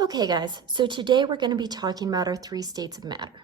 Okay guys, so today we're going to be talking about our three states of matter.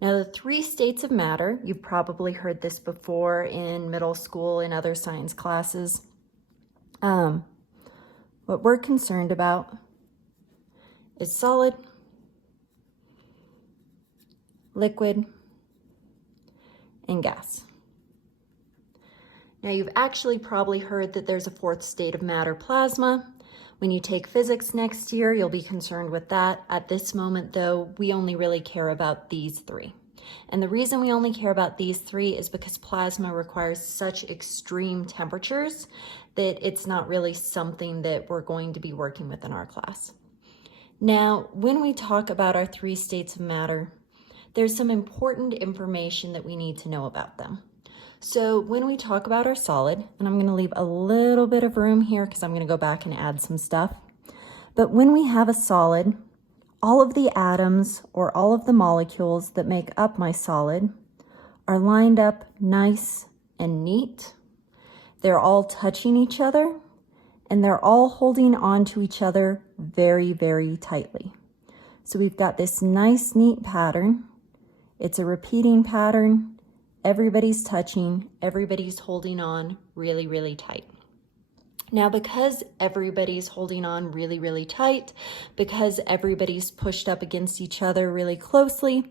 Now the three states of matter, you've probably heard this before in middle school and other science classes. What we're concerned about is solid, liquid, and gas. Now you've actually probably heard that there's a fourth state of matter, plasma. When you take physics next year, you'll be concerned with that. At this moment though, we only really care about these three. And the reason we only care about these three is because plasma requires such extreme temperatures that it's not really something that we're going to be working with in our class. Now, when we talk about our three states of matter, there's some important information that we need to know about them. So when we talk about our solid, and I'm going to leave a little bit of room here because I'm going to go back and add some stuff. But when we have a solid, all of the atoms or all of the molecules that make up my solid are lined up nice and neat. They're all touching each other and they're all holding on to each other very, very tightly. So we've got this nice, neat pattern. It's a repeating pattern. Everybody's touching, everybody's holding on really, really tight. Now, because everybody's holding on really, really tight, because everybody's pushed up against each other really closely,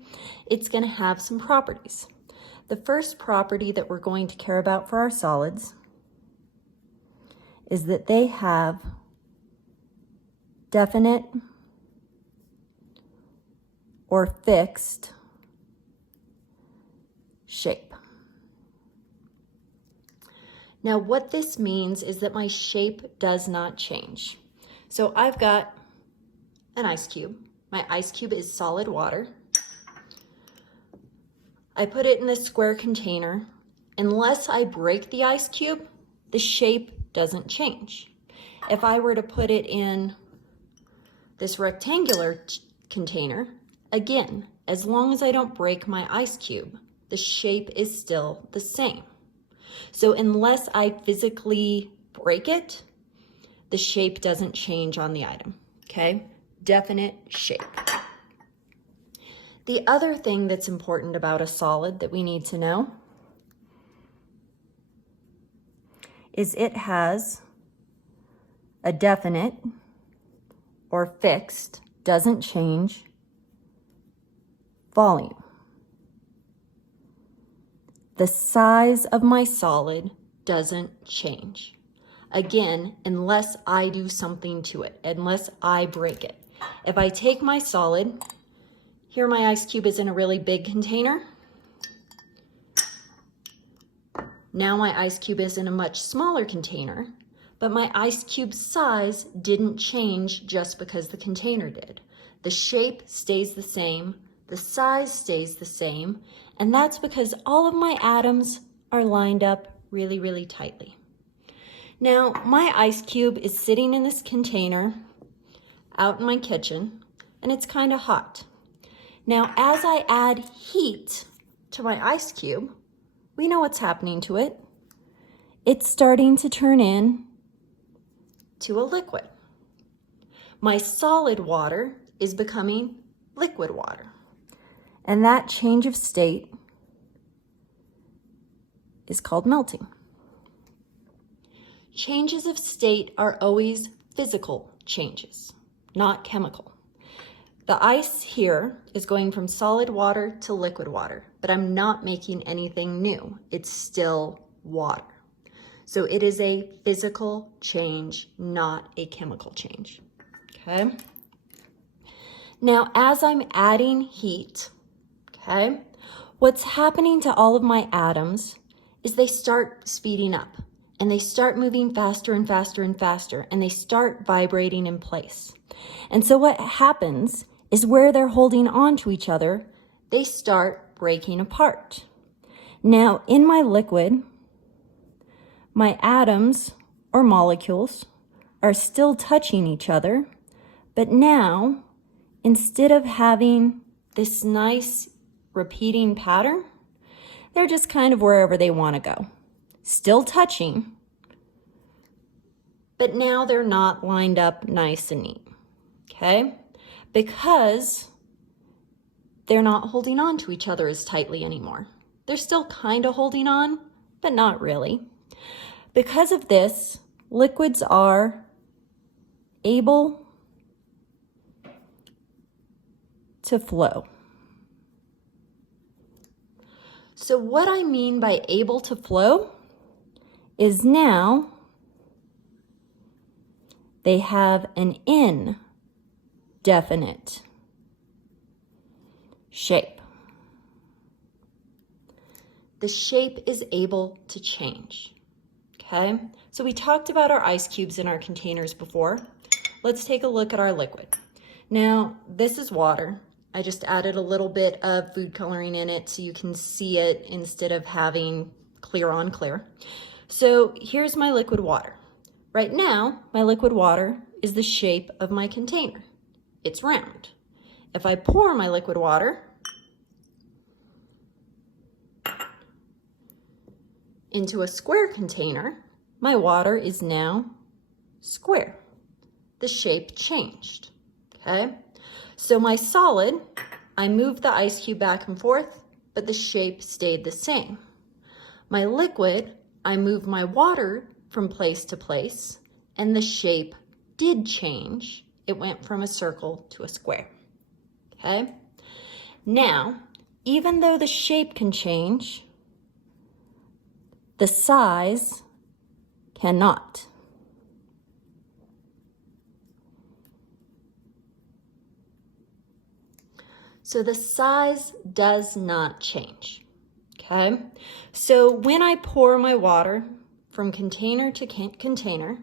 it's going to have some properties. The first property that we're going to care about for our solids is that they have definite or fixed shape. Now what this means is that my shape does not change. So I've got an ice cube. My ice cube is solid water. I put it in this square container. Unless I break the ice cube, the shape doesn't change. If I were to put it in this rectangular container, again, as long as I don't break my ice cube, the shape is still the same. So unless I physically break it, the shape doesn't change on the item, okay? Definite shape. The other thing that's important about a solid that we need to know is it has a definite or fixed, doesn't change, volume. The size of my solid doesn't change. Again, unless I do something to it, unless I break it. If I take my solid, here my ice cube is in a really big container. Now my ice cube is in a much smaller container, but my ice cube size didn't change just because the container did. The shape stays the same, the size stays the same, and that's because all of my atoms are lined up really, really tightly. Now, my ice cube is sitting in this container out in my kitchen, and it's kind of hot. Now, as I add heat to my ice cube, we know what's happening to it. It's starting to turn in to a liquid. My solid water is becoming liquid water. And that change of state is called melting. Changes of state are always physical changes, not chemical. The ice here is going from solid water to liquid water, but I'm not making anything new. It's still water. So it is a physical change, not a chemical change, okay? Now, as I'm adding heat, okay, what's happening to all of my atoms is they start speeding up and they start moving faster and faster and faster and they start vibrating in place. And so what happens is where they're holding on to each other, they start breaking apart. Now in my liquid, my atoms or molecules are still touching each other, but now instead of having this nice repeating pattern, they're just kind of wherever they want to go. Still touching, but now they're not lined up nice and neat, okay? because they're not holding on to each other as tightly anymore. They're still kind of holding on, but not really. Because of this, liquids are able to flow. So what I mean by able to flow is now they have an indefinite shape. The shape is able to change, okay? So we talked about our ice cubes in our containers before. Let's take a look at our liquid. Now, this is water. I just added a little bit of food coloring in it so you can see it instead of having clear on clear. So here's my liquid water. Right now, my liquid water is the shape of my container. It's round. If I pour my liquid water into a square container, my water is now square. The shape changed, okay? So my solid, I moved the ice cube back and forth, but the shape stayed the same. My liquid, I moved my water from place to place, and the shape did change. It went from a circle to a square, okay? Now, even though the shape can change, the size cannot. So the size does not change, okay? So when I pour my water from container to container,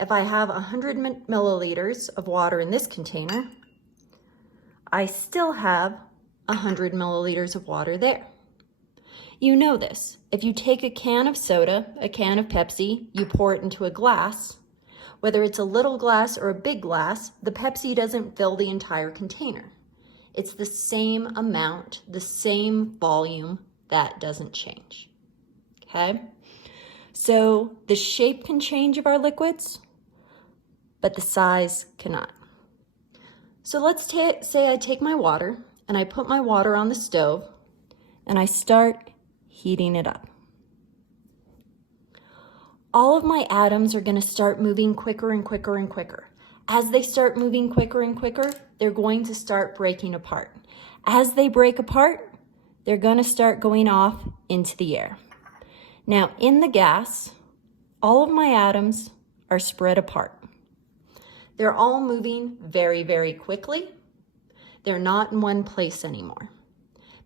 if I have 100 milliliters of water in this container, I still have 100 milliliters of water there. You know this. If you take a can of soda, a can of Pepsi, you pour it into a glass, whether it's a little glass or a big glass, the Pepsi doesn't fill the entire container. It's the same amount, the same volume, that doesn't change, okay? So the shape can change of our liquids, but the size cannot. So let's say I take my water and I put my water on the stove and I start heating it up. All of my atoms are going to start moving quicker and quicker and quicker. As they start moving quicker and quicker, they're going to start breaking apart. As they break apart, they're going to start going off into the air. Now, in the gas, all of my atoms are spread apart. They're all moving very, very quickly. They're not in one place anymore.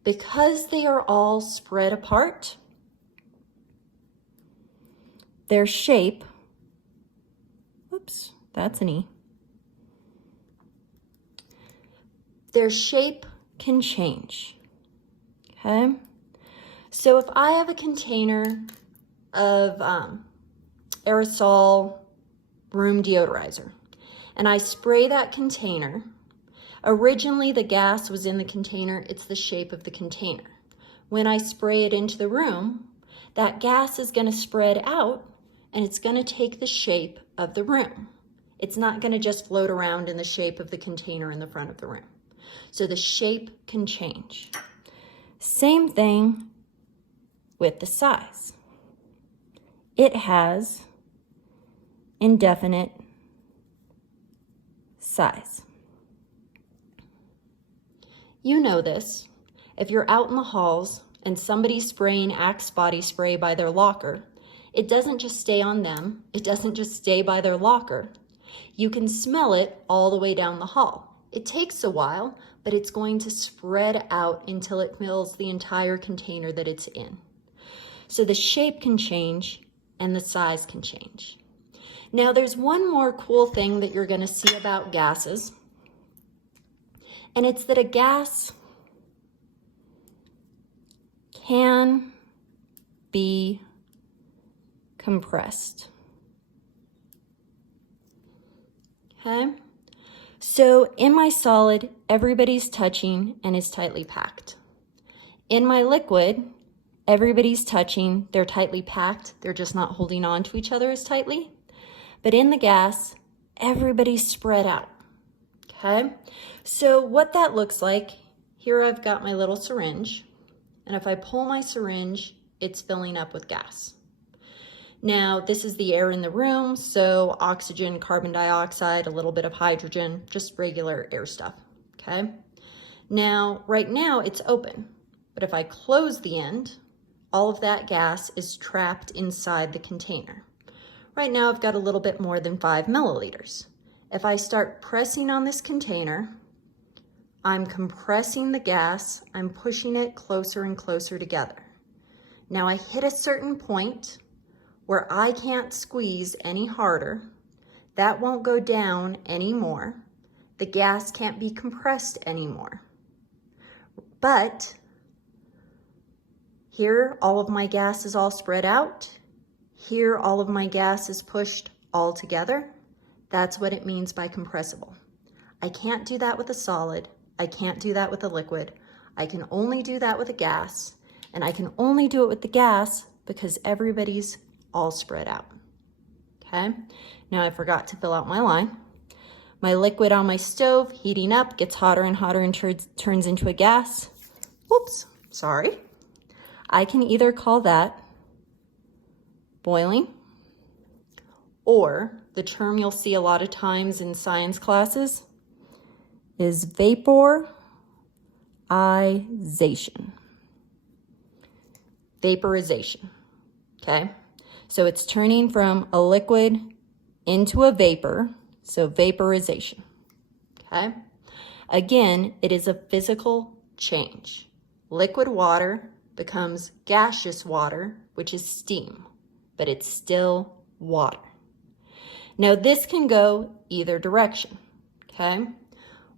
Because they are all spread apart, their shape, oops, that's an E. Their shape can change, okay? So if I have a container of aerosol room deodorizer, and I spray that container, originally the gas was in the container, it's the shape of the container. When I spray it into the room, that gas is gonna spread out and it's gonna take the shape of the room. It's not gonna just float around in the shape of the container in the front of the room. So the shape can change. Same thing with the size. It has indefinite size. You know this. If you're out in the halls and somebody's spraying Axe body spray by their locker, it doesn't just stay on them. It doesn't just stay by their locker. You can smell it all the way down the hall. It takes a while, but it's going to spread out until it fills the entire container that it's in. So the shape can change and the size can change. Now there's one more cool thing that you're gonna see about gases, and it's that a gas can be compressed. Okay? So in my solid, everybody's touching and is tightly packed. In my liquid, everybody's touching, they're tightly packed, they're just not holding on to each other as tightly. But in the gas, everybody's spread out, okay? So what that looks like, here I've got my little syringe, and if I pull my syringe, it's filling up with gas. Now, this is the air in the room, so oxygen, carbon dioxide, a little bit of hydrogen, just regular air stuff, okay? Now, right now it's open, but if I close the end, all of that gas is trapped inside the container. Right now I've got a little bit more than 5 milliliters. If I start pressing on this container, I'm compressing the gas, I'm pushing it closer and closer together. Now I hit a certain point where I can't squeeze any harder. That won't go down anymore. The gas can't be compressed anymore. But here, all of my gas is all spread out. Here, all of my gas is pushed all together. That's what it means by compressible. I can't do that with a solid. I can't do that with a liquid. I can only do that with a gas, and I can only do it with the gas because everybody's all spread out, okay? Now I forgot to fill out my line. My liquid on my stove, heating up, gets hotter and hotter and turns into a gas. Whoops, sorry. I can either call that boiling, or the term you'll see a lot of times in science classes is vaporization. Vaporization, okay? So it's turning from a liquid into a vapor, so vaporization, okay? Again, it is a physical change. Liquid water becomes gaseous water, which is steam, but it's still water. Now this can go either direction, okay?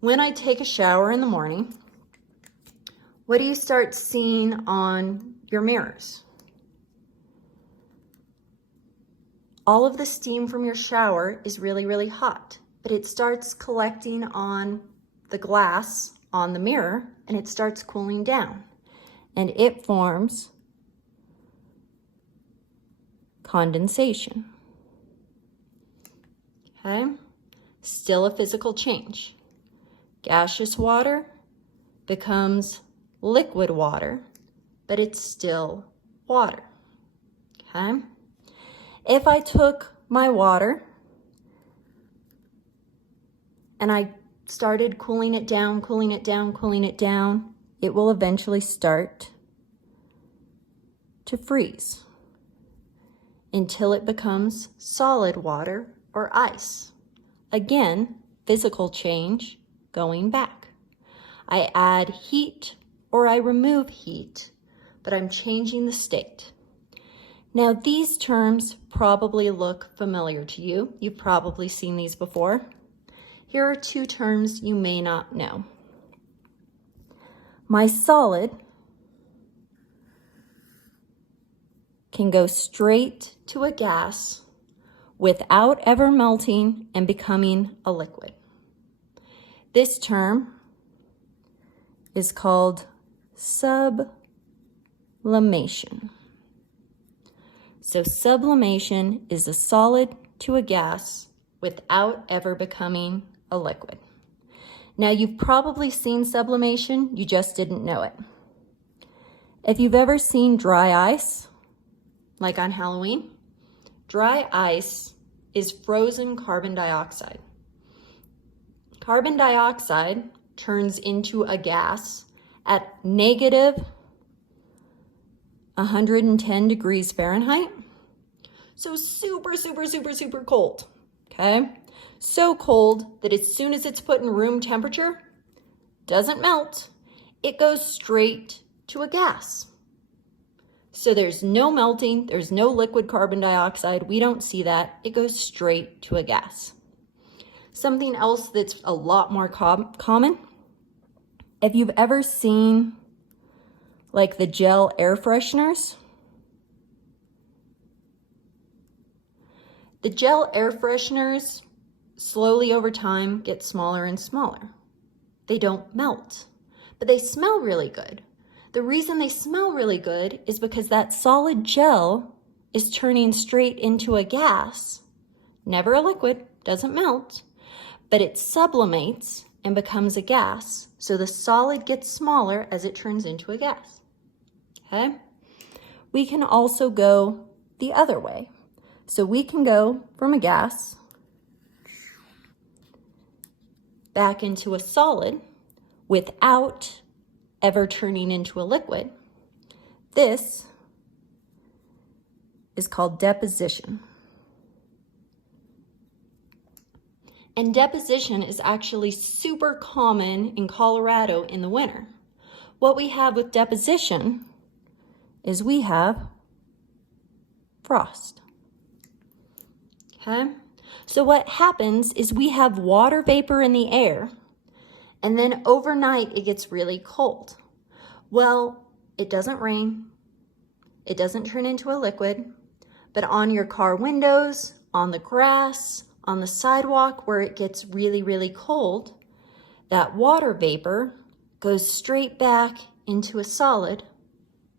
When I take a shower in the morning, what do you start seeing on your mirrors? All of the steam from your shower is really, really hot, but it starts collecting on the glass on the mirror and it starts cooling down and it forms condensation. Okay, still a physical change. Gaseous water becomes liquid water, but it's still water, okay? If I took my water and I started cooling it down, cooling it down, cooling it down, it will eventually start to freeze until it becomes solid water or ice. Again, physical change going back. I add heat or I remove heat, but I'm changing the state. Now these terms probably look familiar to you. You've probably seen these before. Here are two terms you may not know. My solid can go straight to a gas without ever melting and becoming a liquid. This term is called sublimation. So sublimation is a solid to a gas without ever becoming a liquid. Now you've probably seen sublimation, you just didn't know it. If you've ever seen dry ice, like on Halloween, dry ice is frozen carbon dioxide. Carbon dioxide turns into a gas at negative 110 degrees Fahrenheit. So super, super, super, super cold, okay? So cold that as soon as it's put in room temperature, doesn't melt, it goes straight to a gas. So there's no melting, there's no liquid carbon dioxide, we don't see that, it goes straight to a gas. Something else that's a lot more common, if you've ever seen like the gel air fresheners, the gel air fresheners slowly over time get smaller and smaller. They don't melt, but they smell really good. The reason they smell really good is because that solid gel is turning straight into a gas, never a liquid, doesn't melt, but it sublimates and becomes a gas. So the solid gets smaller as it turns into a gas. Okay? We can also go the other way. So we can go from a gas back into a solid without ever turning into a liquid. This is called deposition. And deposition is actually super common in Colorado in the winter. What we have with deposition is we have frost. Okay? So what happens is we have water vapor in the air, and then overnight it gets really cold. Well, it doesn't rain, it doesn't turn into a liquid, but on your car windows, on the grass, on the sidewalk where it gets really, really cold, that water vapor goes straight back into a solid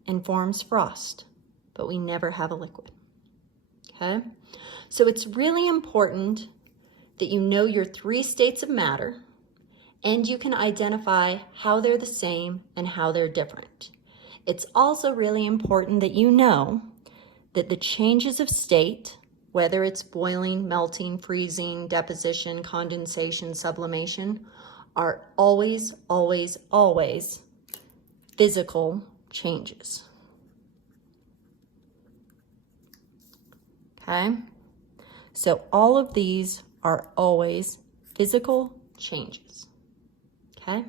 and forms frost, but we never have a liquid. Okay? So it's really important that you know your 3 states of matter and you can identify how they're the same and how they're different. It's also really important that you know that the changes of state, whether it's boiling, melting, freezing, deposition, condensation, sublimation, are always, always, always physical changes. Okay? So all of these are always physical changes. Okay?